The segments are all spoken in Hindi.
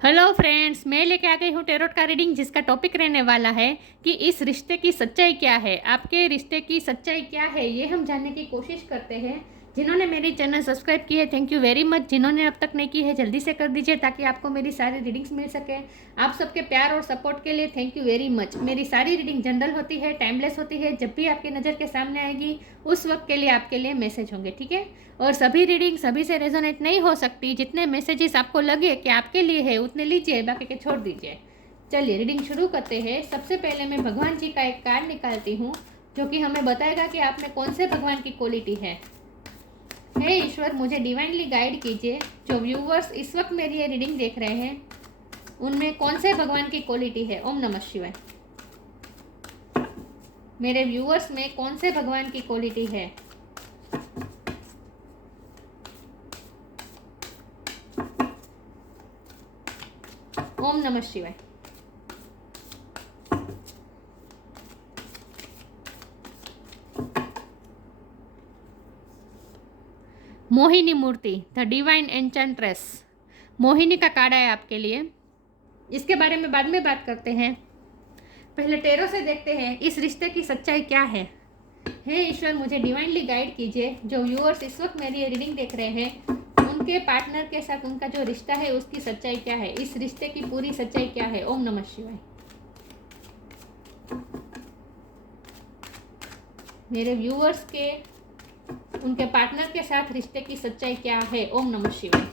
हेलो फ्रेंड्स, मैं लेके आ गई हूँ टेरोट का रीडिंग, जिसका टॉपिक रहने वाला है कि इस रिश्ते की सच्चाई क्या है। आपके रिश्ते की सच्चाई क्या है, ये हम जानने की कोशिश करते हैं। जिन्होंने मेरी चैनल सब्सक्राइब की है, थैंक यू वेरी मच। जिन्होंने अब तक नहीं की है, जल्दी से कर दीजिए ताकि आपको मेरी सारी रीडिंग्स मिल सके। आप सबके प्यार और सपोर्ट के लिए थैंक यू वेरी मच। मेरी सारी रीडिंग जनरल होती है, टाइमलेस होती है। जब भी आपकी नज़र के सामने आएगी उस वक्त के लिए आपके लिए मैसेज होंगे, ठीक है। और सभी रीडिंग सभी से रेजोनेट नहीं हो सकती। जितने मैसेजेस आपको लगे कि आपके लिए है उतने लीजिए, बाकी के छोड़ दीजिए। चलिए रीडिंग शुरू करते हैं। सबसे पहले मैं भगवान जी का एक कार्ड निकालती हूँ जो कि हमें बताएगा कि आप में कौन से भगवान की क्वालिटी है। हे ईश्वर, मुझे डिवाइनली गाइड कीजिए। जो व्यूवर्स इस वक्त मेरी ये रीडिंग देख रहे हैं उनमें कौन से भगवान की क्वालिटी है। ओम नमः शिवाय। मेरे व्यूवर्स में कौन से भगवान की क्वालिटी है। ओम नमः शिवाय। मोहिनी मूर्ति, द डिवाइन एन्चेंट्रेस। मोहिनी का कार्ड है आपके लिए। इसके बारे में बाद में बात करते हैं। पहले टेरो से देखते हैं इस रिश्ते की सच्चाई क्या है। हे ईश्वर, मुझे डिवाइनली गाइड कीजिए। जो व्यूअर्स इस वक्त मेरी ये रीडिंग देख रहे हैं उनके पार्टनर के साथ उनका जो रिश्ता है उसकी सच्चाई क्या है। इस रिश्ते की पूरी सच्चाई क्या है। ओम नमः शिवाय। मेरे व्यूअर्स के उनके पार्टनर के साथ रिश्ते की सच्चाई क्या है। ओम नमः शिवाय।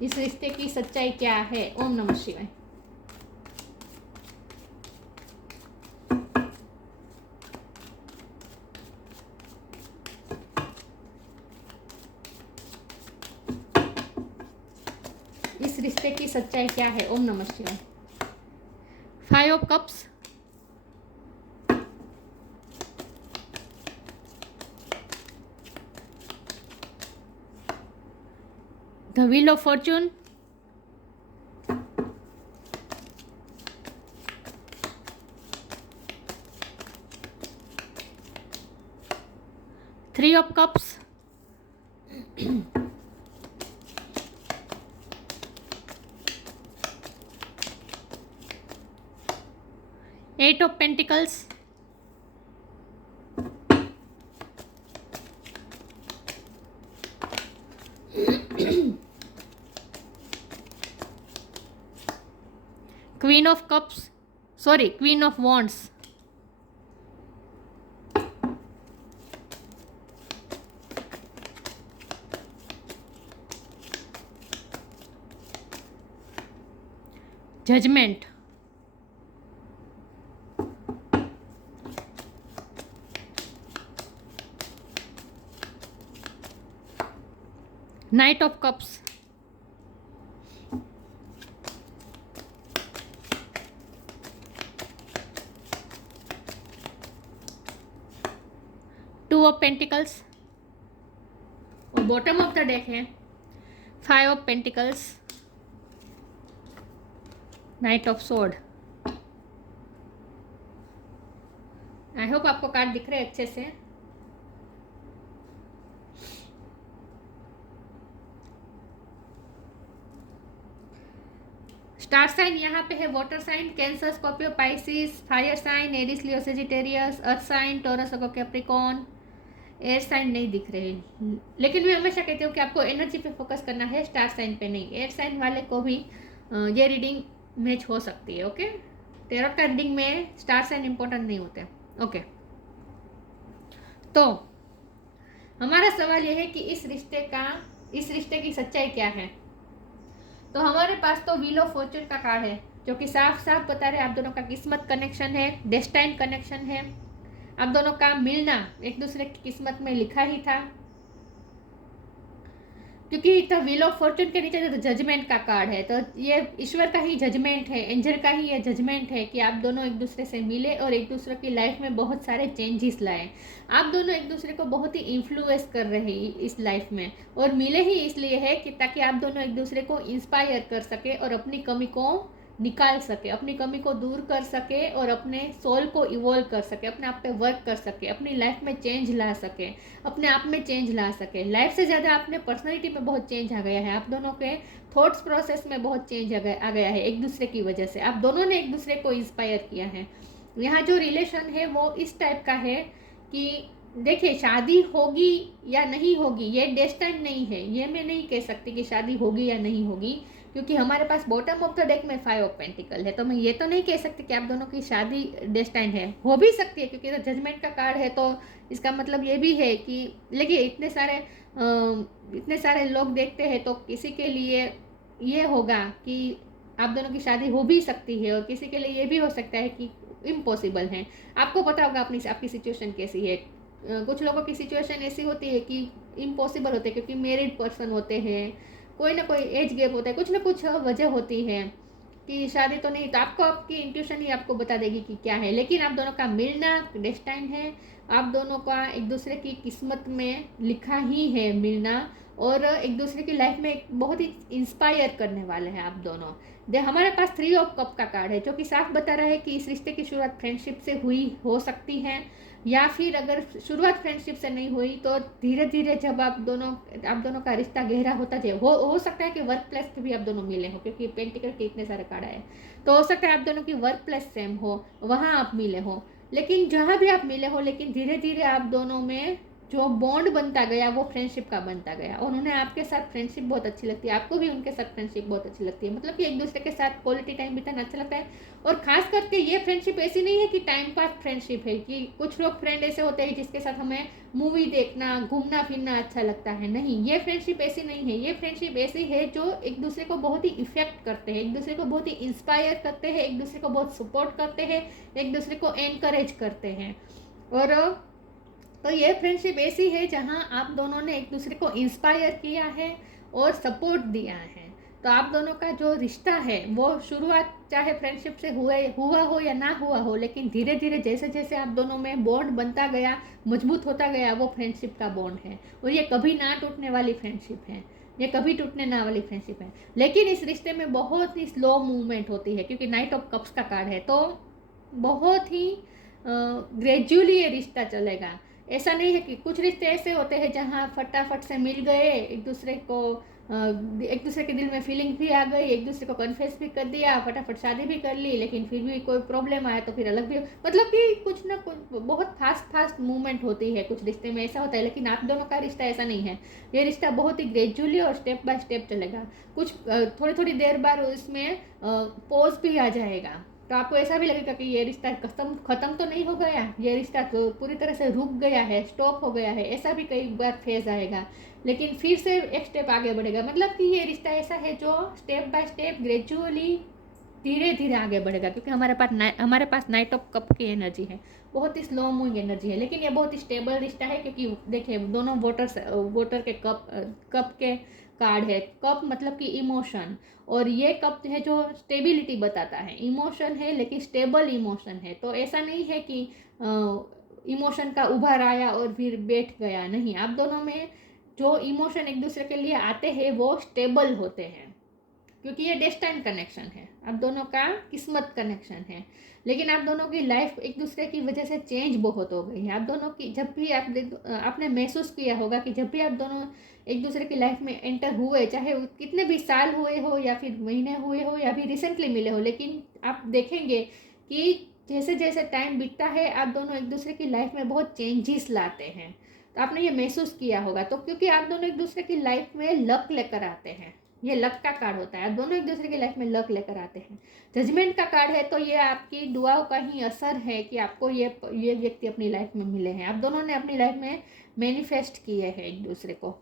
इस रिश्ते की सच्चाई क्या है। ओम नमः शिवाय। इस रिश्ते की सच्चाई क्या है। ओम नमः शिवाय। 5 of cups, the wheel of fortune, three of cups, eight of pentacles, queen of cups, sorry queen of wands, judgement, knight of cups, two of pentacles और बॉटम ऑफ द डेक है 5 of pentacles, knight of sword. I hope आपको कार्ड दिख रहे हैं अच्छे से। स्टार साइन यहाँ पे है water sign, Cancer, Scorpio, Pisces, fire sign, Aries, Leo, Sagittarius, earth sign, Taurus, Capricorn. Air sign नहीं दिख रहे, लेकिन मैं हमेशा कहती हूँ कि आपको एनर्जी पे फोकस करना है, स्टार साइन पे नहीं। एयर साइन वाले को भी ये रीडिंग मैच हो सकती है। ओके, टेरोट का रीडिंग में स्टार साइन इंपॉर्टेंट नहीं होते। ओके, तो हमारा सवाल यह है कि इस रिश्ते की सच्चाई क्या है। तो हमारे पास तो व्हील ऑफ फॉर्चून का कार्ड है जो कि साफ साफ बता रहे आप दोनों का किस्मत कनेक्शन है, डेस्टाइन कनेक्शन है। आप दोनों का मिलना एक दूसरे की किस्मत में लिखा ही था, क्योंकि द व्हील ऑफ फॉर्चून के नीचे जो जजमेंट का कार्ड है, तो ये ईश्वर का ही जजमेंट है, एंजल का ही ये जजमेंट है कि आप दोनों एक दूसरे से मिले और एक दूसरे की लाइफ में बहुत सारे चेंजेस लाए। आप दोनों एक दूसरे को बहुत ही इन्फ्लुएंस कर रहे हैं इस लाइफ में, और मिले ही इसलिए है कि ताकि आप दोनों एक दूसरे को इंस्पायर कर सके और अपनी कमी को निकाल सके, अपनी कमी को दूर कर सके और अपने सोल को इवॉल्व कर सके, अपने आप पे वर्क कर सके, अपनी लाइफ में चेंज ला सके, अपने आप में चेंज ला सके। लाइफ से ज़्यादा अपने पर्सनैलिटी में बहुत चेंज आ गया है, आप दोनों के थॉट्स प्रोसेस में बहुत चेंज आ गया है एक दूसरे की वजह से। आप दोनों ने एक दूसरे को इंस्पायर किया है। यहाँ जो रिलेशन है वो इस टाइप का है कि देखिए, शादी होगी या नहीं होगी ये डेस्टाइन नहीं है। ये मैं नहीं कह सकती कि शादी होगी या नहीं होगी, क्योंकि हमारे पास बॉटम ऑफ द डेक में 5 ऑफ पेंटिकल है। तो मैं ये तो नहीं कह सकती कि आप दोनों की शादी डेस्टाइन है। हो भी सकती है क्योंकि तो जजमेंट का कार्ड है, तो इसका मतलब ये भी है कि देखिए इतने सारे लोग देखते हैं, तो किसी के लिए ये होगा कि आप दोनों की शादी हो भी सकती है और किसी के लिए ये भी हो सकता है कि इम्पॉसिबल है। आपको पता होगा आपकी सिचुएशन कैसी है। कुछ लोगों की सिचुएशन ऐसी होती है कि इम्पॉसिबल होते हैं क्योंकि मैरिड पर्सन होते हैं, कोई ना कोई एज गैप होता है, कुछ ना कुछ वजह होती है कि शादी तो नहीं। तो आपको आपकी इंट्यूशन ही आपको बता देगी कि क्या है। लेकिन आप दोनों का मिलना डेस्टाइन है, आप दोनों का एक दूसरे की किस्मत में लिखा ही है मिलना, और एक दूसरे की लाइफ में बहुत ही इंस्पायर करने वाले हैं आप दोनों। हमारे पास 3 ऑफ कप का कार्ड है जो कि साफ बता रहा है कि इस रिश्ते की शुरुआत फ्रेंडशिप से हुई हो सकती है, या फिर अगर शुरुआत फ्रेंडशिप से नहीं हुई तो धीरे धीरे जब आप दोनों का रिश्ता गहरा होता जाए, हो सकता है कि वर्क प्लेस पे भी आप दोनों मिले हो, क्योंकि पेंटिकल के इतने सारे कार्ड आए। तो हो सकता है आप दोनों की वर्क प्लेस सेम हो, वहाँ आप मिले हो। लेकिन जहाँ भी आप मिले हो, लेकिन धीरे धीरे आप दोनों में जो बॉन्ड बनता गया वो फ्रेंडशिप का बनता गया, और उन्हें आपके साथ फ्रेंडशिप बहुत अच्छी लगती है, आपको भी उनके साथ फ्रेंडशिप बहुत अच्छी लगती है। मतलब कि एक दूसरे के साथ क्वालिटी टाइम बिताना अच्छा लगता है। और खास करके ये फ्रेंडशिप ऐसी नहीं है कि टाइम पास फ्रेंडशिप है, कि कुछ लोग फ्रेंड ऐसे होते हैं जिसके साथ हमें मूवी देखना, घूमना फिरना अच्छा लगता है। नहीं, ये फ्रेंडशिप ऐसी नहीं है। ये फ्रेंडशिप ऐसी है जो एक दूसरे को बहुत ही इफेक्ट करते हैं, एक दूसरे को बहुत ही इंस्पायर करते हैं, एक दूसरे को बहुत सपोर्ट करते हैं, एक दूसरे को एनकरेज करते हैं। और तो ये फ्रेंडशिप ऐसी है जहाँ आप दोनों ने एक दूसरे को इंस्पायर किया है और सपोर्ट दिया है। तो आप दोनों का जो रिश्ता है वो शुरुआत चाहे फ्रेंडशिप से हुआ हो या ना हुआ हो, लेकिन धीरे धीरे जैसे जैसे आप दोनों में बॉन्ड बनता गया, मजबूत होता गया, वो फ्रेंडशिप का बॉन्ड है। और ये कभी ना टूटने वाली फ्रेंडशिप है, ये कभी टूटने ना वाली फ्रेंडशिप है। लेकिन इस रिश्ते में बहुत ही स्लो मूवमेंट होती है, क्योंकि नाइट ऑफ कप्स का कार्ड है। तो बहुत ही ग्रेजुअली ये रिश्ता चलेगा। ऐसा नहीं है कि कुछ रिश्ते ऐसे होते हैं जहाँ फटाफट से मिल गए, एक दूसरे के दिल में फीलिंग भी आ गई, एक दूसरे को कन्फेस भी कर दिया, फटाफट शादी भी कर ली, लेकिन फिर भी कोई प्रॉब्लम आया तो फिर अलग भी मतलब कि कुछ ना कुछ बहुत फास्ट मूवमेंट होती है कुछ रिश्ते में, ऐसा होता है। लेकिन आप दोनों का रिश्ता ऐसा नहीं है। ये रिश्ता बहुत ही ग्रेजुअली और स्टेप बाय स्टेप चलेगा। कुछ थोड़ी थोड़ी देर बाद इसमें पॉज भी आ जाएगा, तो आपको ऐसा भी लगेगा कि ये रिश्ता खत्म तो नहीं हो गया, ये रिश्ता तो पूरी तरह से रुक गया है, स्टॉप हो गया है, ऐसा भी कई बार फेज आएगा। लेकिन फिर से एक स्टेप आगे बढ़ेगा। मतलब कि ये रिश्ता ऐसा है जो स्टेप बाय स्टेप ग्रेजुअली धीरे धीरे आगे बढ़ेगा, क्योंकि हमारे पास नाइट ऑफ कप की एनर्जी है, बहुत ही स्लो मूविंग एनर्जी है। लेकिन ये बहुत ही स्टेबल रिश्ता है, क्योंकि देखिए दोनों वोटर के कप के कार्ड है। कप मतलब कि इमोशन, और ये कप है जो स्टेबिलिटी बताता है। इमोशन है लेकिन स्टेबल इमोशन है। तो ऐसा नहीं है कि इमोशन का उभर आया और फिर बैठ गया, नहीं। आप दोनों में जो इमोशन एक दूसरे के लिए आते हैं वो स्टेबल होते हैं, क्योंकि ये डेस्टाइन कनेक्शन है, आप दोनों का किस्मत कनेक्शन है। लेकिन आप दोनों की लाइफ एक दूसरे की वजह से चेंज बहुत हो गई है। आप दोनों की जब भी आपने महसूस किया होगा कि जब भी आप दोनों एक दूसरे की लाइफ में एंटर हुए, चाहे कितने भी साल हुए हो या फिर महीने हुए हो या फिर रिसेंटली मिले हो, लेकिन आप देखेंगे कि जैसे जैसे टाइम बीतता है आप दोनों एक दूसरे की लाइफ में बहुत चेंजेस लाते हैं। तो आपने ये महसूस किया होगा। तो क्योंकि आप दोनों एक दूसरे की लाइफ में लक लेकर आते हैं, ये लक का कार्ड होता है, आप दोनों एक दूसरे की लाइफ में लक लेकर आते हैं। जजमेंट का कार्ड है, तो ये आपकी दुआओं का ही असर है कि आपको ये व्यक्ति अपनी लाइफ में मिले हैं। आप दोनों ने अपनी लाइफ में मैनिफेस्ट किए हैं एक दूसरे को।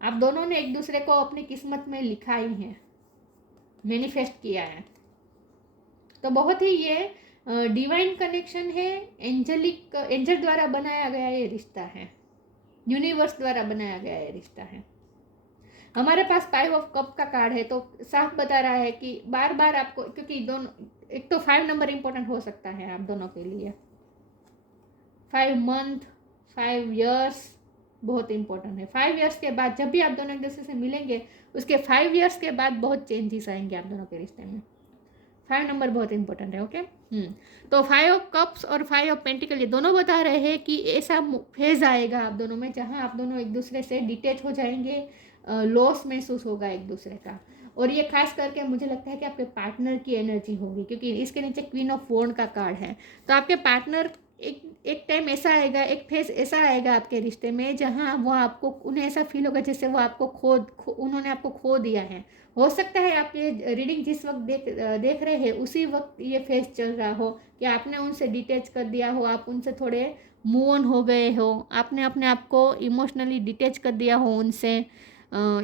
आप दोनों ने एक दूसरे को अपनी किस्मत में लिखा ही है, मैनिफेस्ट किया है। तो बहुत ही ये डिवाइन कनेक्शन है, एंजल द्वारा बनाया गया ये रिश्ता है, यूनिवर्स द्वारा बनाया गया ये रिश्ता है। हमारे पास 5 ऑफ कप का कार्ड है, तो साफ बता रहा है कि बार बार आपको, क्योंकि दोनों, एक तो 5 नंबर इंपॉर्टेंट हो सकता है आप दोनों के लिए, 5 मंथ, 5 years, बहुत इंपॉर्टेंट है। 5 ईयर्स के बाद जब भी आप दोनों एक दूसरे से मिलेंगे, उसके 5 ईयर्स के बाद बहुत चेंजेस आएंगे आप दोनों के रिश्ते में। 5 नंबर बहुत इंपॉर्टेंट है। ओके, तो 5 ऑफ कप्स और 5 ऑफ पेंटिकल ये दोनों बता रहे हैं कि ऐसा फेज आएगा आप दोनों में जहाँ आप दोनों एक दूसरे से डिटेच हो जाएंगे, लॉस महसूस होगा एक दूसरे का। और ये खास करके मुझे लगता है कि आपके पार्टनर की एनर्जी होगी, क्योंकि इसके नीचे क्वीन ऑफ वॉन्ड का कार्ड है। तो आपके पार्टनर एक टाइम ऐसा आएगा, एक फेज ऐसा आएगा आपके रिश्ते में जहाँ वो आपको, उन्हें ऐसा फील होगा जैसे वो आपको उन्होंने आपको खो दिया है। हो सकता है आप ये रीडिंग जिस वक्त देख रहे हैं उसी वक्त ये फेज चल रहा हो कि आपने उनसे डिटेच कर दिया हो, आप उनसे थोड़े मूव ऑन हो गए हो, आपने अपने आप को इमोशनली डिटेच कर दिया हो उनसे,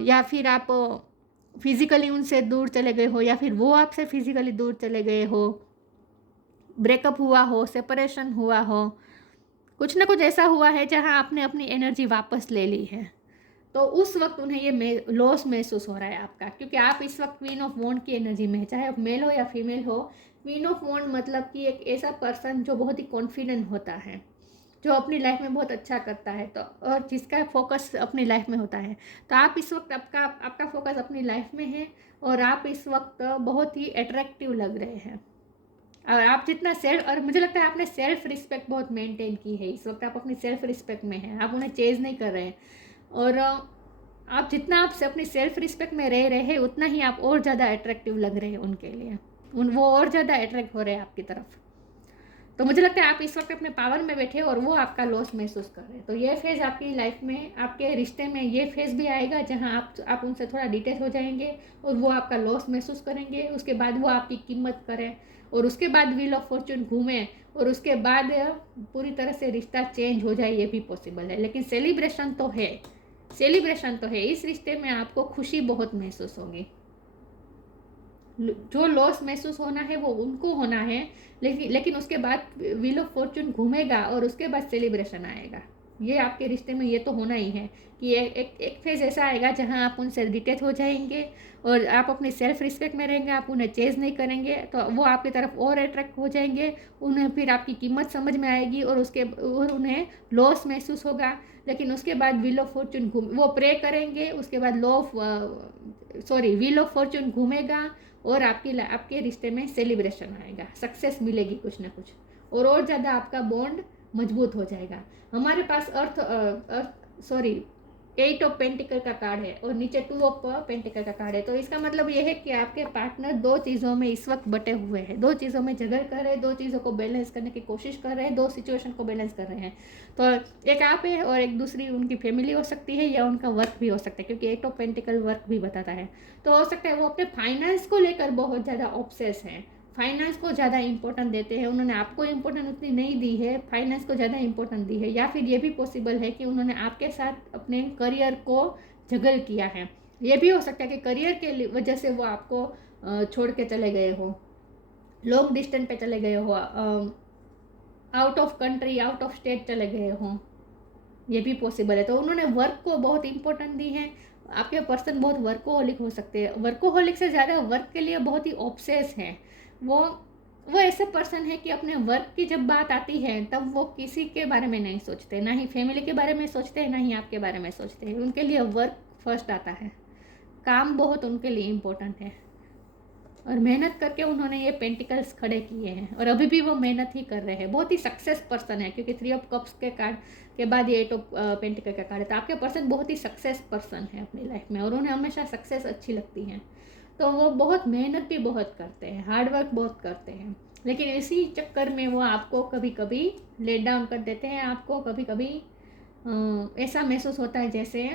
या फिर आप फिज़िकली उनसे दूर चले गए हो, या फिर वो आपसे फिज़िकली दूर चले गए हो, ब्रेकअप हुआ हो, सेपरेशन हुआ हो, कुछ ना कुछ ऐसा हुआ है जहां आपने अपनी एनर्जी वापस ले ली है। तो उस वक्त उन्हें ये लॉस महसूस हो रहा है आपका, क्योंकि आप इस वक्त क्वीन ऑफ वॉन्ड की एनर्जी में है, चाहे आप मेल हो या फीमेल हो। क्वीन ऑफ वॉन्ड मतलब कि एक ऐसा पर्सन जो बहुत ही कॉन्फिडेंट होता है, जो अपनी लाइफ में बहुत अच्छा करता है, तो और जिसका फोकस अपनी लाइफ में होता है। तो आप इस वक्त आपका फोकस अपनी लाइफ में है, और आप इस वक्त बहुत ही अट्रैक्टिव लग रहे हैं। और आप जितना और मुझे लगता है आपने सेल्फ रिस्पेक्ट बहुत मेंटेन की है इस वक्त, आप अपनी सेल्फ रिस्पेक्ट में हैं, आप उन्हें चेज नहीं कर रहे हैं। और आप जितना आपसे अपनी सेल्फ रिस्पेक्ट में रह रहे हैं उतना ही आप और ज़्यादा अट्रैक्टिव लग रहे हैं उनके लिए, वो और ज़्यादा अट्रैक्ट हो रहे हैं आपकी तरफ। तो मुझे लगता है आप इस वक्त अपने पावर में बैठे और वो आपका लॉस महसूस कर रहे हैं। तो ये फेज़ आपकी लाइफ में, आपके रिश्ते में ये फेज़ भी आएगा जहां आप उनसे थोड़ा डिटेच हो जाएंगे और वो आपका लॉस महसूस करेंगे। उसके बाद वो आपकी कीमत करें, और उसके बाद व्हील ऑफ फॉर्चून घूमे, और उसके बाद पूरी तरह से रिश्ता चेंज हो जाए, ये भी पॉसिबल है। लेकिन सेलिब्रेशन तो है इस रिश्ते में, आपको खुशी बहुत महसूस होगी। जो लॉस महसूस होना है वो उनको होना है, लेकिन उसके बाद व्हील ऑफ फॉर्चून घूमेगा और उसके बाद सेलिब्रेशन आएगा। ये आपके रिश्ते में ये तो होना ही है कि एक फेज ऐसा आएगा जहां आप उनसे डिटेच हो जाएंगे और आप अपनी सेल्फ रिस्पेक्ट में रहेंगे, आप उन्हें चेज नहीं करेंगे, तो वो आपकी तरफ और अट्रैक्ट हो जाएंगे, उन्हें फिर आपकी कीमत समझ में आएगी और उन्हें लॉस महसूस होगा। लेकिन उसके बाद व्हील ऑफ फॉर्चून वो प्रे करेंगे, उसके बाद व्हील ऑफ फॉर्चून घूमेगा और आपके रिश्ते में सेलिब्रेशन आएगा, सक्सेस मिलेगी कुछ ना कुछ, और ज़्यादा आपका बॉन्ड मजबूत हो जाएगा। हमारे पास एट ऑफ पेंटिकल का कार्ड है और नीचे 2 ऑफ पेंटिकल का कार्ड है। तो इसका मतलब ये है कि आपके पार्टनर 2 चीज़ों में इस वक्त बटे हुए हैं, 2 चीज़ों में झगड़ कर रहे हैं, 2 चीज़ों को बैलेंस करने की कोशिश कर रहे हैं, 2 सिचुएशन को बैलेंस कर रहे हैं। तो एक आप है और एक दूसरी उनकी फैमिली हो सकती है या उनका वर्क भी हो सकता है, क्योंकि एट ऑफ पेंटिकल वर्क भी बताता है। तो हो सकता है वो अपने फाइनेंस को लेकर बहुत ज़्यादा ऑब्सेस हैं, फाइनेंस को ज़्यादा इंपॉर्टेंट देते हैं, उन्होंने आपको इंपॉर्टेंट उतनी नहीं दी है, फाइनेंस को ज़्यादा इंपॉर्टेंट दी है। या फिर ये भी पॉसिबल है कि उन्होंने आपके साथ अपने करियर को जगल किया है। ये भी हो सकता है कि करियर के वजह से वो आपको छोड़ के चले गए हो, लॉन्ग डिस्टेंस पे चले गए हो, out of country, out of state चले गए हो, ये भी पॉसिबल है। तो उन्होंने वर्क को बहुत इंपॉर्टेंट दी है। आपके पर्सन बहुत वर्कोहोलिक हो सकते हैं, वर्कोहोलिक से ज़्यादा वर्क के लिए बहुत ही ऑब्सेस हैं। वो ऐसे पर्सन है कि अपने वर्क की जब बात आती है तब वो किसी के बारे में नहीं सोचते, ना ही फैमिली के बारे में सोचते हैं, ना ही आपके बारे में सोचते हैं। उनके लिए वर्क फर्स्ट आता है, काम बहुत उनके लिए इम्पोर्टेंट है, और मेहनत करके उन्होंने ये पेंटिकल्स खड़े किए हैं और अभी भी वो मेहनत ही कर रहे हैं। बहुत ही सक्सेस पर्सन है, क्योंकि 3 ऑफ कप्स के कार्ड के बाद ये 8 ऑफ पेंटिकल का कार्ड है। तो आपके पर्सन बहुत ही सक्सेस पर्सन है अपनी लाइफ में, और उन्हें हमेशा सक्सेस अच्छी लगती है। तो वो बहुत मेहनत भी बहुत करते हैं, हार्ड वर्क बहुत करते हैं, लेकिन इसी चक्कर में वो आपको कभी कभी लेट डाउन कर देते हैं। आपको कभी कभी ऐसा महसूस होता है जैसे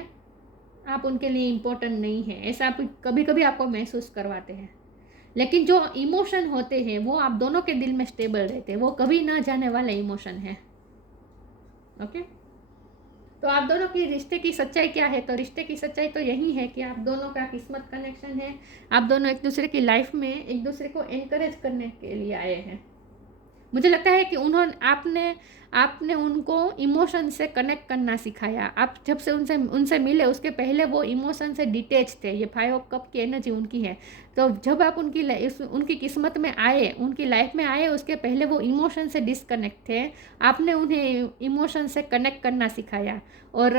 आप उनके लिए इम्पोर्टेंट नहीं है, ऐसा कभी कभी आपको महसूस करवाते हैं। लेकिन जो इमोशन होते हैं वो आप दोनों के दिल में स्टेबल रहते हैं, वो कभी ना जाने वाले इमोशन है। ओके, तो आप दोनों की रिश्ते की सच्चाई क्या है? तो रिश्ते की सच्चाई तो यही है कि आप दोनों का किस्मत कनेक्शन है, आप दोनों एक दूसरे की लाइफ में एक दूसरे को एनकरेज करने के लिए आए हैं। मुझे लगता है कि आपने उनको इमोशन से कनेक्ट करना सिखाया। आप जब से उनसे मिले उसके पहले वो इमोशन से डिटेच थे। ये 5 ऑफ कप की एनर्जी उनकी है। तो जब आप उनकी किस्मत में आए, उनकी लाइफ में आए, उसके पहले वो इमोशन से डिस्कनेक्ट थे। आपने उन्हें इमोशन से कनेक्ट करना सिखाया और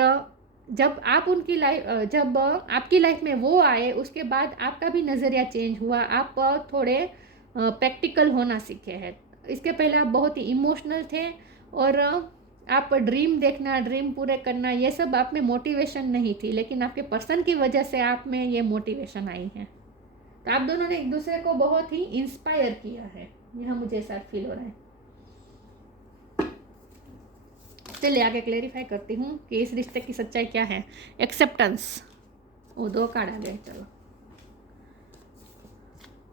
जब आप उनकी लाइफ जब आपकी लाइफ में वो आए, उसके बाद आपका भी नज़रिया चेंज हुआ। आप थोड़े प्रैक्टिकल होना सीखे हैं। इसके पहले आप बहुत ही इमोशनल थे, और आप ड्रीम देखना, ड्रीम पूरे करना, ये सब आप में मोटिवेशन नहीं थी, लेकिन आपके पर्सन की वजह से आप में ये मोटिवेशन आई है। तो आप दोनों ने एक दूसरे को बहुत ही इंस्पायर किया है, यह मुझे ऐसा फील हो रहा है। चलिए आगे क्लेरिफाई करती हूँ कि इस रिश्ते की सच्चाई क्या है। एक्सेप्टेंस, वो 2 कार्ड आ गए। चलो,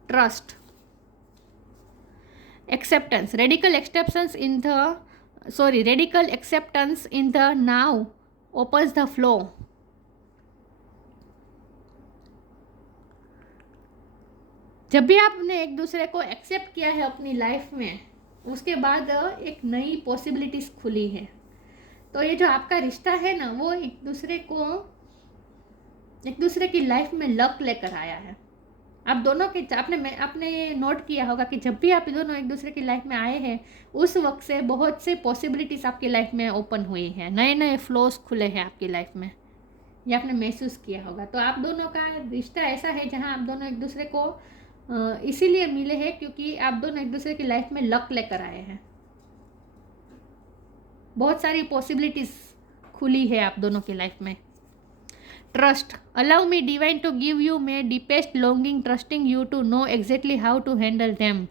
trust, acceptance, radical acceptance in the radical acceptance in the now opens the flow. जब भी आपने एक दूसरे को एक्सेप्ट किया है अपनी लाइफ में, उसके बाद एक नई पॉसिबिलिटीज खुली है। तो ये जो आपका रिश्ता है ना, वो एक दूसरे की लाइफ में लक लेकर आया है। आप दोनों के आपने नोट किया होगा कि जब भी आप दोनों एक दूसरे की लाइफ में आए हैं, उस वक्त से बहुत से पॉसिबिलिटीज आपकी लाइफ में ओपन हुई हैं, नए नए फ्लोज खुले हैं आपकी लाइफ में। ये आपने महसूस किया होगा। तो आप दोनों का रिश्ता ऐसा है जहां आप दोनों एक दूसरे को इसीलिए मिले हैं क्योंकि आप दोनों एक दूसरे की लाइफ में लक लेकर आए हैं। बहुत सारी पॉसिबिलिटीज खुली है आप दोनों की लाइफ में। Trust, allow me divine to give you my deepest longing, trusting you to know exactly how to handle them.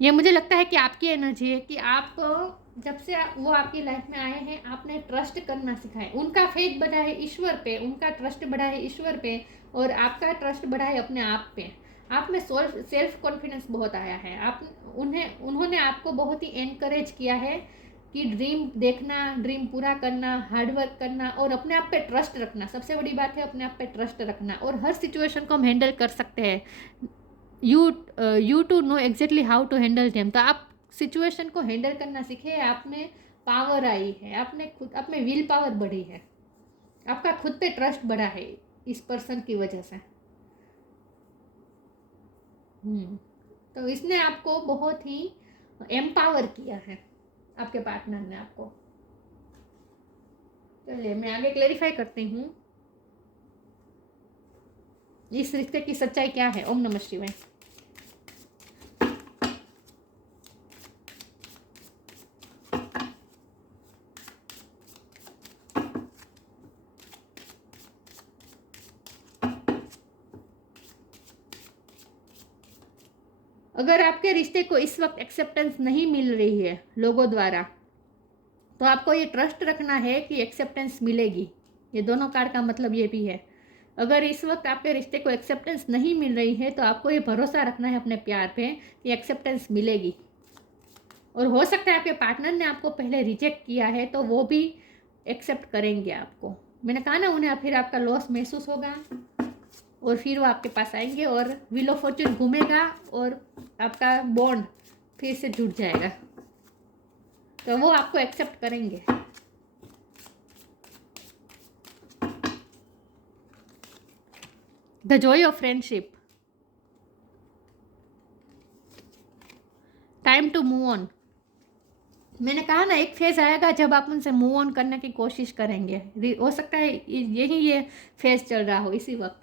ये मुझे लगता है कि आपकी एनर्जी है कि आप जब से वो आपकी लाइफ में आए हैं, आपने ट्रस्ट करना सिखाया। उनका फेथ बढ़ा है ईश्वर पे, उनका ट्रस्ट बढ़ा है ईश्वर पे, और आपका ट्रस्ट बढ़ा है अपने आप पे। आप में सेल्फ कॉन्फिडेंस बहुत आया है। उन्होंने आपको बहुत ही एनकरेज किया है कि ड्रीम देखना, ड्रीम पूरा करना, हार्डवर्क करना, और अपने आप पे ट्रस्ट रखना। सबसे बड़ी बात है अपने आप पे ट्रस्ट रखना, और हर सिचुएशन को हम हैंडल कर सकते हैं। You to know exactly how to handle them. तो आप सिचुएशन को हैंडल करना सीखे, आप में पावर आई है, आप में विल पावर बढ़ी है, आपका खुद पे ट्रस्ट बढ़ा है इस पर्सन की वजह से। तो इसने आपको बहुत ही एम्पावर किया है, आपके पार्टनर ने आपको। चलिए मैं आगे क्लेरिफाई करती हूँ इस रिश्ते की सच्चाई क्या है। ओम नमः शिवाय। अगर आपके रिश्ते को इस वक्त एक्सेप्टेंस नहीं मिल रही है लोगों द्वारा, तो आपको ये ट्रस्ट रखना है कि एक्सेप्टेंस मिलेगी। ये दोनों कार्ड का मतलब ये भी है। अगर इस वक्त आपके रिश्ते को एक्सेप्टेंस नहीं मिल रही है, तो आपको ये भरोसा रखना है अपने प्यार पे कि एक्सेप्टेंस मिलेगी। और हो सकता है आपके पार्टनर ने आपको पहले रिजेक्ट किया है, तो वो भी एक्सेप्ट करेंगे आपको। मैंने कहा ना, उन्हें फिर आपका लॉस महसूस होगा, और फिर वो आपके पास आएंगे, और व्हील ऑफ फॉर्च्यून घूमेगा, और आपका बॉन्ड फिर से जुड़ जाएगा। तो वो आपको एक्सेप्ट करेंगे। The joy of friendship, time to move on. मैंने कहा ना, एक फेज आएगा जब आप उनसे मूव ऑन करने की कोशिश करेंगे। हो सकता है यही ये फेज चल रहा हो इसी वक्त।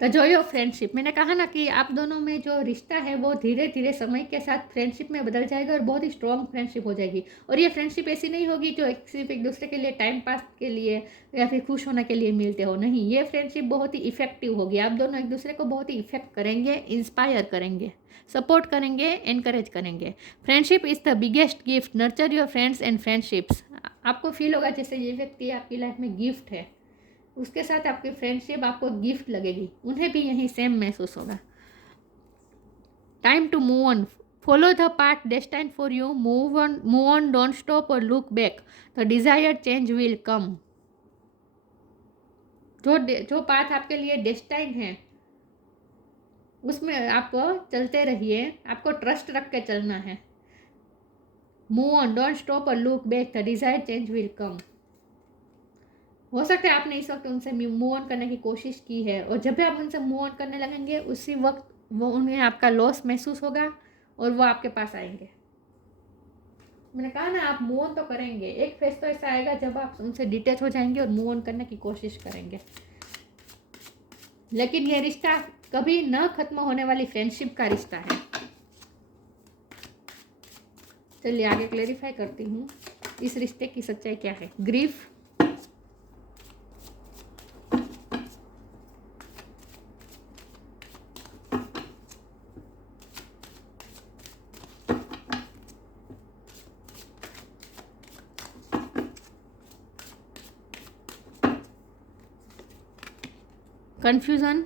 द जॉय ऑफ फ्रेंडशिप, मैंने कहा ना कि आप दोनों में जो रिश्ता है वो धीरे धीरे समय के साथ फ्रेंडशिप में बदल जाएगा, और बहुत ही स्ट्रॉन्ग फ्रेंडशिप हो जाएगी। और ये फ्रेंडशिप ऐसी नहीं होगी जो सिर्फ एक दूसरे के लिए टाइम पास के लिए या फिर खुश होने के लिए मिलते हो, नहीं। ये फ्रेंडशिप बहुत ही इफेक्टिव होगी। आप दोनों एक दूसरे को बहुत ही इफेक्ट करेंगे, इंस्पायर करेंगे, सपोर्ट करेंगे, एनकरेज करेंगे। Friendship is the biggest gift, nurture your friends and friendships. आपको फील होगा जैसे ये व्यक्ति आपकी लाइफ में गिफ्ट है, उसके साथ आपकी फ्रेंडशिप आपको गिफ्ट लगेगी। उन्हें भी यही सेम महसूस होगा। Time to move on, follow the path destined for you, move on, don't stop और look back, the desired change will come. जो पाथ आपके लिए डेस्टाइन्ड है उसमें आप चलते रहिए, आपको ट्रस्ट रख के चलना है। मूव ऑन, डोंट स्टॉप और look back, the desired change will कम। हो सकता है आपने इस वक्त उनसे मूव ऑन करने की कोशिश की है, और जब भी आप उनसे मूव ऑन करने लगेंगे, उसी वक्त वो उन्हें आपका लॉस महसूस होगा, और वो आपके पास आएंगे। मैंने कहा ना, आप मूव ऑन तो करेंगे। एक फेज तो ऐसा आएगा जब आप उनसे डिटैच हो जाएंगे और मूव ऑन करने की कोशिश करेंगे, लेकिन ये रिश्ता कभी न खत्म होने वाली फ्रेंडशिप का रिश्ता है। चलिए आगे क्लेरिफाई करती हूँ इस रिश्ते की सच्चाई क्या है। Grief, confusion,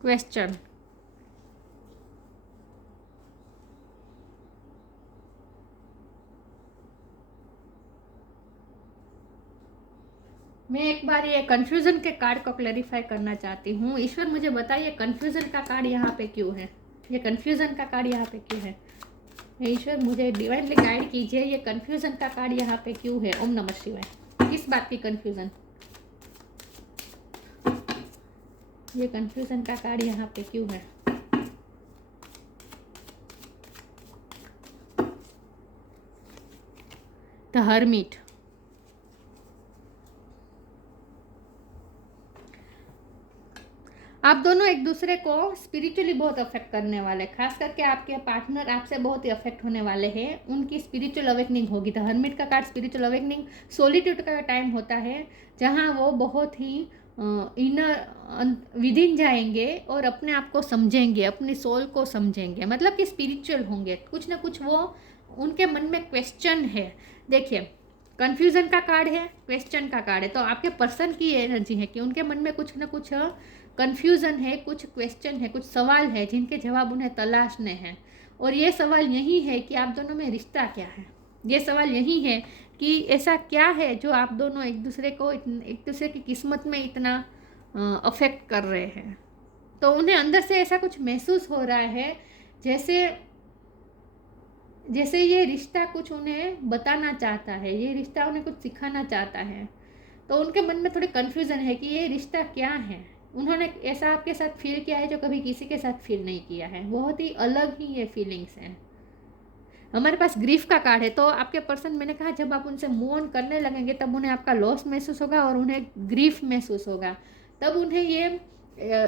question. मैं एक बार ये कंफ्यूजन के कार्ड को क्लैरिफाई करना चाहती हूँ। ईश्वर मुझे बताइए कंफ्यूजन का कार्ड यहाँ पे क्यों है, ये कंफ्यूजन का कार्ड यहाँ पे क्यों है। ईश्वर मुझे डिवाइनली गाइड कीजिए, ये कंफ्यूजन का कार्ड यहाँ पे क्यों है। ओम नमः शिवाय। किस बात की कंफ्यूजन, ये कंफ्यूजन का कार्ड यहाँ पे क्यों है। द हर्मिट, आप दोनों एक दूसरे को स्पिरिचुअली बहुत अफेक्ट करने वाले, खास करके आपके पार्टनर आपसे बहुत ही अफेक्ट होने वाले हैं। उनकी स्पिरिचुअल अवेकनिंग होगी। द हर्मिट का कार्ड स्पिरिचुअल अवेकनिंग, सोलिट्यूड का टाइम होता है जहां वो बहुत ही इनर विदिन जाएंगे और अपने आप को समझेंगे, अपनी सोल को समझेंगे, मतलब कि स्पिरिचुअल होंगे। कुछ ना कुछ वो उनके मन में क्वेश्चन है। देखिए कन्फ्यूजन का कार्ड है, क्वेश्चन का कार्ड है, तो आपके पर्सन की एनर्जी है कि उनके मन में कुछ ना कुछ कन्फ्यूज़न है, कुछ क्वेश्चन है, कुछ सवाल है जिनके जवाब उन्हें तलाशने हैं। और ये सवाल यही है कि आप दोनों में रिश्ता क्या है। ये सवाल यही है कि ऐसा क्या है जो आप दोनों एक दूसरे को एक दूसरे की किस्मत में इतना अफेक्ट कर रहे हैं। तो उन्हें अंदर से ऐसा कुछ महसूस हो रहा है जैसे जैसे ये रिश्ता कुछ उन्हें बताना चाहता है, ये रिश्ता उन्हें कुछ सिखाना चाहता है। तो उनके मन में थोड़ी कन्फ्यूज़न है कि ये रिश्ता क्या है। उन्होंने ऐसा आपके साथ फील किया है जो कभी किसी के साथ फील नहीं किया है। बहुत ही अलग ही ये फीलिंग्स हैं। हमारे पास ग्रीफ का कार्ड है, तो आपके पर्सन, मैंने कहा जब आप उनसे मूव ऑन करने लगेंगे तब उन्हें आपका लॉस महसूस होगा और उन्हें ग्रीफ महसूस होगा। तब उन्हें ये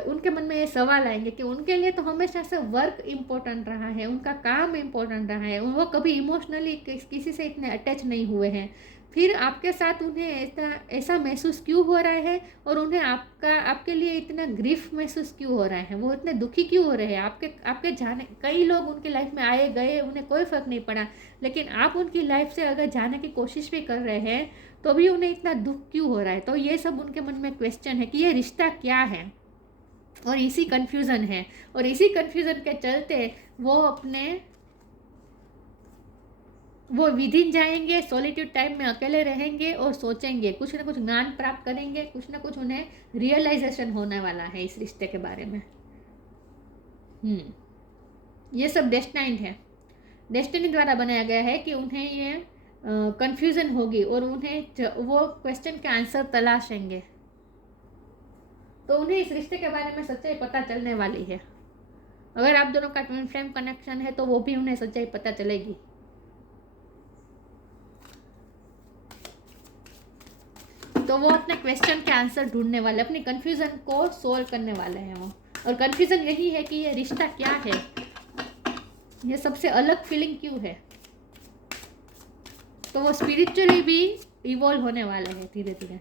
उनके मन में ये सवाल आएंगे कि उनके लिए तो हमेशा से वर्क इम्पोर्टेंट रहा है, उनका काम इम्पोर्टेंट रहा है, वो कभी इमोशनली किसी से इतने अटैच नहीं हुए हैं। फिर आपके साथ उन्हें ऐसा महसूस क्यों हो रहा है और उन्हें आपके लिए इतना ग्रीफ महसूस क्यों हो रहा है, वो इतने दुखी क्यों हो रहे हैं। आपके जाने, कई लोग उनकी लाइफ में आए गए, उन्हें कोई फ़र्क नहीं पड़ा, लेकिन आप उनकी लाइफ से अगर जाने की कोशिश भी कर रहे हैं तो भी उन्हें इतना दुख क्यों हो रहा है। तो ये सब उनके मन में क्वेश्चन है कि ये रिश्ता क्या है, और इसी कन्फ्यूज़न है। और इसी कन्फ्यूज़न के चलते वो विदिन जाएंगे, सॉलिट्यूड टाइम में अकेले रहेंगे और सोचेंगे, कुछ ना कुछ ज्ञान प्राप्त करेंगे, कुछ ना कुछ उन्हें रियलाइजेशन होने वाला है इस रिश्ते के बारे में। ये सब डेस्टाइन्ड है, डेस्टिनी द्वारा बनाया गया है कि उन्हें ये कन्फ्यूज़न होगी और उन्हें वो क्वेश्चन के आंसर तलाशेंगे। तो उन्हें इस रिश्ते के बारे में सच्चाई पता चलने वाली है। अगर आप दोनों का ट्विन फ्लेम कनेक्शन है तो वो भी उन्हें सच्चाई पता चलेगी। तो वो अपने क्वेश्चन के आंसर ढूंढने वाले, अपनी कंफ्यूजन को सोल्व करने वाले हैं वो। और कंफ्यूजन यही है कि ये रिश्ता क्या है, ये सबसे अलग फीलिंग क्यों है। तो वो स्पिरिचुअली भी इवॉल्व होने वाले हैं धीरे धीरे।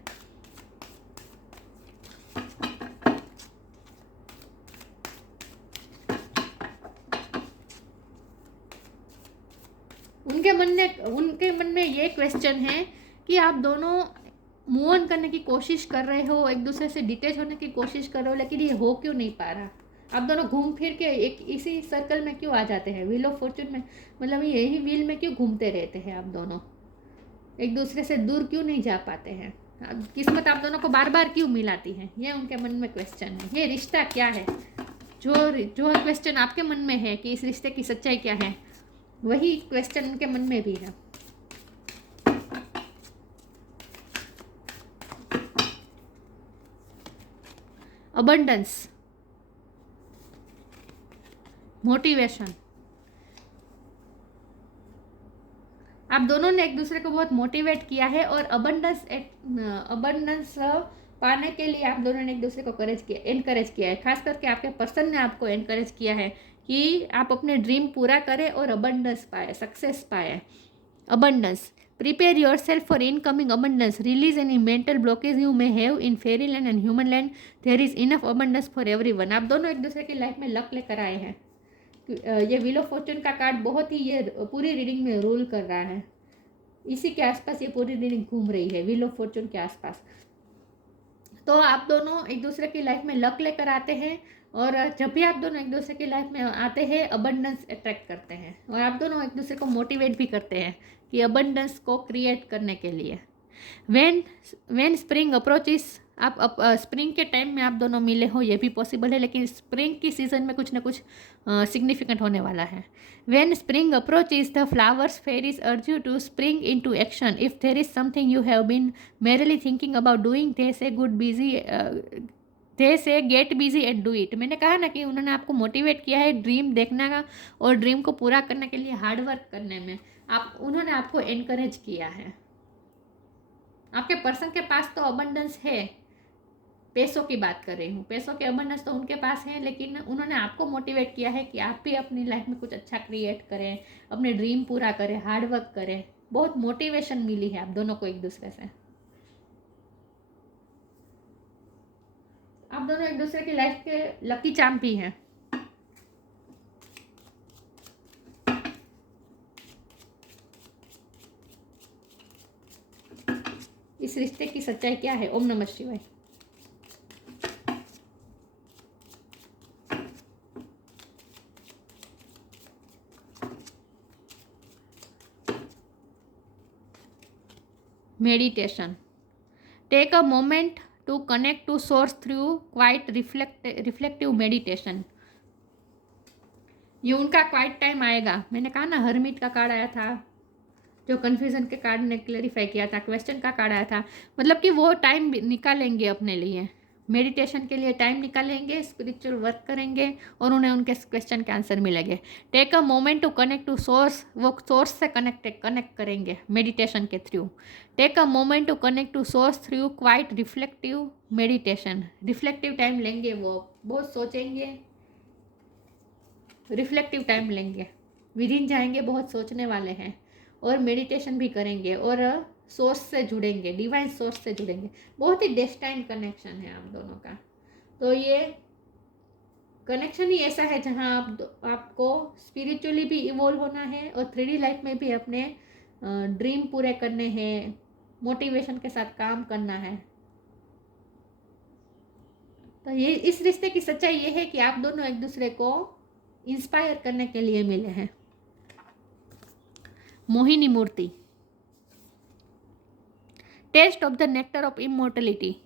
उनके मन में ये क्वेश्चन है कि आप दोनों मूव ऑन करने की कोशिश कर रहे हो, एक दूसरे से डिटेच होने की कोशिश कर रहे हो, लेकिन ये हो क्यों नहीं पा रहा। आप दोनों घूम फिर के एक इसी सर्कल में क्यों आ जाते हैं, व्हील ऑफ फॉर्चून में, मतलब यही व्हील में क्यों घूमते रहते हैं। आप दोनों एक दूसरे से दूर क्यों नहीं जा पाते हैं, किस्मत आप दोनों को बार बार क्यों मिलाती है। ये उनके मन में क्वेश्चन है। ये रिश्ता क्या है, जो क्वेश्चन आपके मन में है कि इस रिश्ते की सच्चाई क्या है, वही क्वेश्चन उनके मन में भी है। अबंडेंस, मोटिवेशन, आप दोनों ने एक दूसरे को बहुत मोटिवेट किया है और अबंडेंस पाने के लिए आप दोनों ने एक दूसरे को एनकरेज किया है। खास करके आपके पर्सन ने आपको एनकरेज किया है कि आप अपने ड्रीम पूरा करें और अबंडेंस पाए, सक्सेस पाए। Abundance, prepare yourself for incoming abundance, release any mental blockage you may have in fairy land and human land, there is enough abundance for everyone. आप दोनों एक दूसरे की लाइफ में लक लेकर आए हैं। ये व्हील ऑफ फॉर्चून का कार्ड बहुत ही ये पूरी रीडिंग में रूल कर रहा है। इसी के आसपास ये पूरी रीडिंग घूम रही है, व्हील ऑफ फॉर्चून के आसपास। तो आप दोनों एक दूसरे की लाइफ में लक लेकर आते हैं और जब भी आप दोनों एक दूसरे की लाइफ में आते हैं अबंडेंस अट्रैक्ट करते हैं और आप दोनों एक दूसरे को मोटिवेट भी करते हैं कि अबंडेंस को क्रिएट करने के लिए। व्हेन स्प्रिंग अप्रोचेस, आप स्प्रिंग के टाइम में आप दोनों मिले हो ये भी पॉसिबल है, लेकिन स्प्रिंग की सीज़न में कुछ ना कुछ सिग्निफिकेंट होने वाला है। When spring approaches the flowers fairies urge you to spring into action. If there is something you have been merely thinking about doing, they say get busy and do it. मैंने कहा ना कि उन्होंने आपको मोटिवेट किया है ड्रीम देखने का और ड्रीम को पूरा करने के लिए हार्ड वर्क करने में। उन्होंने आपको एनकरेज किया है। आपके पर्सन के पास तो अबंडेंस है, पैसों की बात कर रही हूँ, पैसों के अबंडेंस तो उनके पास है, लेकिन उन्होंने आपको मोटिवेट किया है कि आप भी अपनी लाइफ में कुछ अच्छा क्रिएट करें, अपने ड्रीम पूरा करें, हार्ड वर्क करें। बहुत मोटिवेशन मिली है आप दोनों को एक दूसरे से। आप दोनों एक दूसरे की लाइफ के लकी चार्म भी हैं। इस रिश्ते की सच्चाई क्या है? ओम नमः शिवाय। Meditation, take a moment to connect to source through quiet reflective meditation. ये उनका क्वाइट टाइम आएगा। मैंने कहा ना हरमिट का कार्ड आया था, जो कन्फ्यूजन के कार्ड ने क्लैरिफाई किया था, क्वेश्चन का कार्ड आया था, मतलब कि वो टाइम निकालेंगे अपने लिए, मेडिटेशन के लिए टाइम निकालेंगे, स्पिरिचुअल वर्क करेंगे और उन्हें उनके क्वेश्चन के आंसर मिलेंगे। Take a moment to connect to source, वो सोर्स से कनेक्ट करेंगे मेडिटेशन के through. Take a moment to connect to source through quiet reflective meditation. Reflective time लेंगे, वो बहुत सोचेंगे, रिफ्लेक्टिव टाइम लेंगे, विदिन जाएंगे, बहुत सोचने वाले हैं और मेडिटेशन भी करेंगे और सोर्स से जुड़ेंगे, डिवाइन सोर्स से जुड़ेंगे। बहुत ही डेस्टाइन कनेक्शन है आप दोनों का। तो ये कनेक्शन ही ऐसा है जहां आपको स्पिरिचुअली भी इवॉल्व होना है और 3D लाइफ में भी अपने ड्रीम पूरे करने हैं, मोटिवेशन के साथ काम करना है। तो ये इस रिश्ते की सच्चाई ये है कि आप दोनों एक दूसरे को इंस्पायर करने के लिए मिले हैं। Mohini Murti, taste of the nectar of immortality.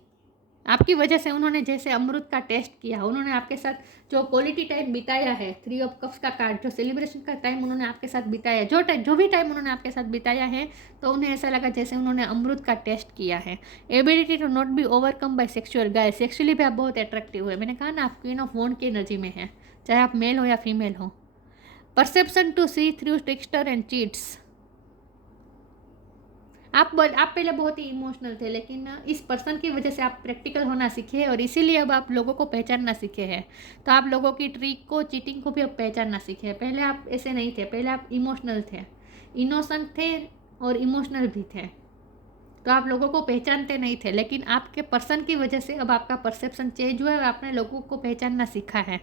आपकी वजह से उन्होंने जैसे अमृत का टेस्ट किया, उन्होंने आपके साथ जो क्वालिटी टाइम बिताया है, 3 ऑफ कप्स का कार्ड, जो सेलिब्रेशन का टाइम उन्होंने आपके साथ बिताया, जो भी टाइम उन्होंने आपके साथ बिताया है, तो उन्हें ऐसा लगा जैसे उन्होंने अमृत का टेस्ट किया है। Ability to not be overcome by sexual guile, sexually भी आप बहुत अट्रैक्टिव है। मैंने कहा ना आप क्वीन ऑफ वॉन्ड की एनर्जी में है, चाहे आप मेल हो या फीमेल हो। Perception to see through trickster and cheats. आप पहले बहुत ही इमोशनल थे, लेकिन इस पर्सन की वजह से आप प्रैक्टिकल होना सीखे और इसीलिए अब आप लोगों को पहचानना सीखे हैं। तो आप लोगों की ट्रिक को, चीटिंग को भी अब पहचानना सीखे हैं। पहले आप ऐसे नहीं थे, पहले आप इमोशनल थे, इनोसेंट थे और इमोशनल भी थे, तो आप लोगों को पहचानते नहीं थे, लेकिन आपके पर्सन की वजह से अब आपका परसेप्शन चेंज हुआ है और आपने लोगों को पहचानना सीखा है।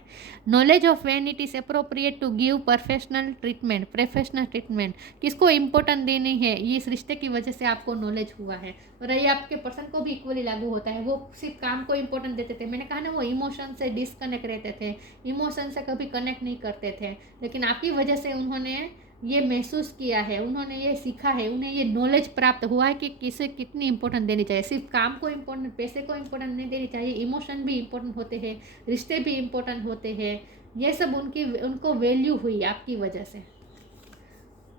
Knowledge of when it is appropriate to give professional treatment, किसको इम्पोर्टेंट देनी है, ये इस रिश्ते की वजह से आपको नॉलेज हुआ है। और ये आपके पर्सन को भी इक्वली लागू होता है। वो सिर्फ काम को इम्पोर्टेंट देते थे, मैंने कहा ना वो इमोशन से डिसकनेक्ट रहते थे, इमोशन से कभी कनेक्ट नहीं करते थे, लेकिन आपकी वजह से उन्होंने ये महसूस किया है, उन्होंने ये सीखा है, उन्हें ये नॉलेज प्राप्त हुआ है कि किसे कितनी इंपॉर्टेंट देनी चाहिए। सिर्फ काम को इम्पोर्टेंट, पैसे को इम्पोर्टेंट नहीं देनी चाहिए, इमोशन भी इम्पोर्टेंट होते हैं, रिश्ते भी इम्पोर्टेंट होते हैं। ये सब उनको वैल्यू हुई आपकी वजह से।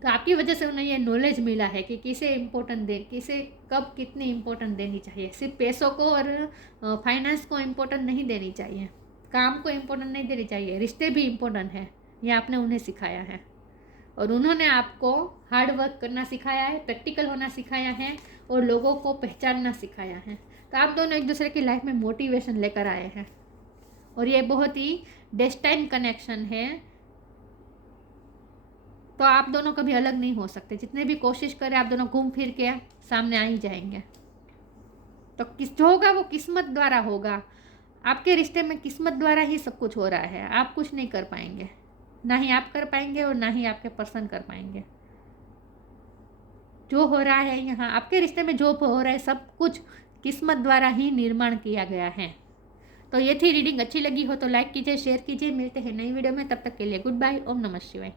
तो आपकी वजह से उन्हें ये नॉलेज मिला है कि किसे इम्पोर्टेंट दे, किसे कब कितनी इम्पोर्टेंट देनी चाहिए। सिर्फ पैसों को और फाइनेंस को इम्पोर्टेंट नहीं देनी चाहिए, काम को इम्पोर्टेंट नहीं देनी चाहिए, रिश्ते भी इम्पोर्टेंट है। ये आपने उन्हें सिखाया है। और उन्होंने आपको हार्ड वर्क करना सिखाया है, प्रैक्टिकल होना सिखाया है और लोगों को पहचानना सिखाया है। तो आप दोनों एक दूसरे की लाइफ में मोटिवेशन लेकर आए हैं और ये बहुत ही डेस्टाइन कनेक्शन है। तो आप दोनों कभी अलग नहीं हो सकते, जितने भी कोशिश करें आप दोनों घूम फिर के सामने आ ही जाएंगे। तो जो होगा वो किस्मत द्वारा होगा। आपके रिश्ते में किस्मत द्वारा ही सब कुछ हो रहा है, आप कुछ नहीं कर पाएंगे, ना ही आप कर पाएंगे और ना ही आपके पर्सन कर पाएंगे। जो हो रहा है यहाँ आपके रिश्ते में, जो हो रहा है सब कुछ किस्मत द्वारा ही निर्माण किया गया है। तो ये थी रीडिंग। अच्छी लगी हो तो लाइक कीजिए, शेयर कीजिए। मिलते हैं नई वीडियो में, तब तक के लिए गुड बाय। ओम नमः शिवाय।